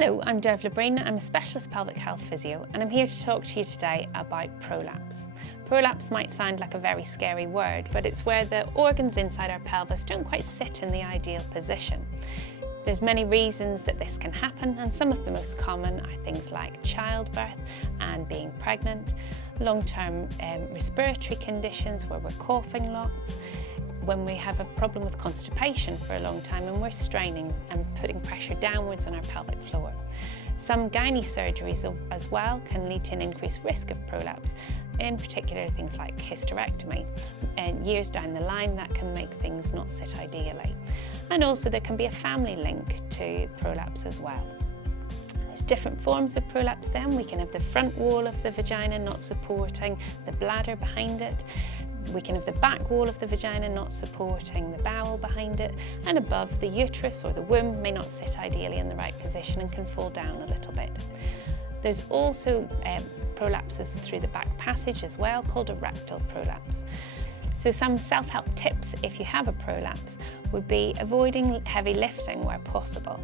Hello, I'm Dervla Breen. I'm a specialist pelvic health physio and I'm here to talk to you today about prolapse. Prolapse might sound like a very scary word, but it's where the organs inside our pelvis don't quite sit in the ideal position. There's many reasons that this can happen, and some of the most common are things like childbirth and being pregnant, long-term respiratory conditions where we're coughing lots, when we have a problem with constipation for a long time and we're straining and putting pressure downwards on our pelvic floor. Some gynae surgeries as well can lead to an increased risk of prolapse, in particular things like hysterectomy. And years down the line that can make things not sit ideally. And also there can be a family link to prolapse as well. There's different forms of prolapse then. We can have the front wall of the vagina not supporting the bladder behind it. We can have the back wall of the vagina not supporting the bowel behind it, and above the uterus or the womb may not sit ideally in the right position and can fall down a little bit. There's also prolapses through the back passage as well, called a rectal prolapse. So some self-help tips if you have a prolapse would be avoiding heavy lifting where possible.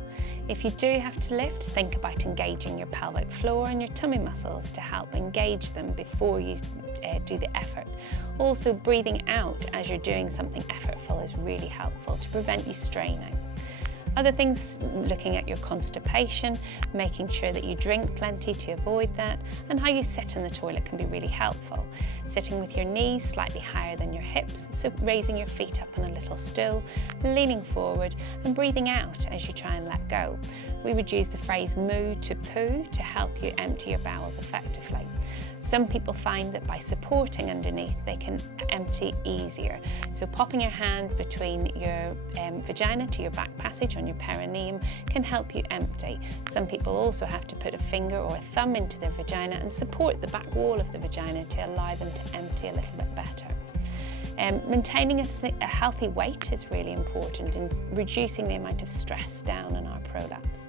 If you do have to lift, think about engaging your pelvic floor and your tummy muscles to help engage them before you do the effort. Also, breathing out as you're doing something effortful is really helpful to prevent you straining. Other things, looking at your constipation, making sure that you drink plenty to avoid that, and how you sit in the toilet can be really helpful. Sitting with your knees slightly higher than your hips, so raising your feet up on a little stool, leaning forward and breathing out as you try and let go. We would use the phrase moo to poo to help you empty your bowels effectively. Some people find that by supporting underneath they can empty easier. So popping your hand between your vagina to your back passage on your perineum can help you empty. Some people also have to put a finger or a thumb into their vagina and support the back wall of the vagina to allow them to empty a little bit better. Maintaining a healthy weight is really important in reducing the amount of stress down on our prolapse.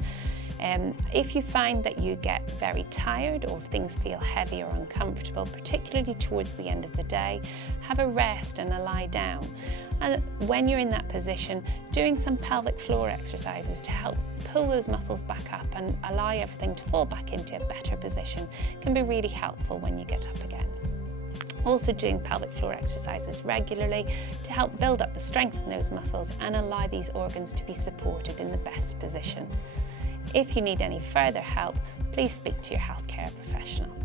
If you find that you get very tired or things feel heavy or uncomfortable, particularly towards the end of the day, have a rest and a lie down. And when you're in that position, doing some pelvic floor exercises to help pull those muscles back up and allow everything to fall back into a better position can be really helpful when you get up again. Also doing pelvic floor exercises regularly to help build up the strength in those muscles and allow these organs to be supported in the best position. If you need any further help, please speak to your healthcare professional.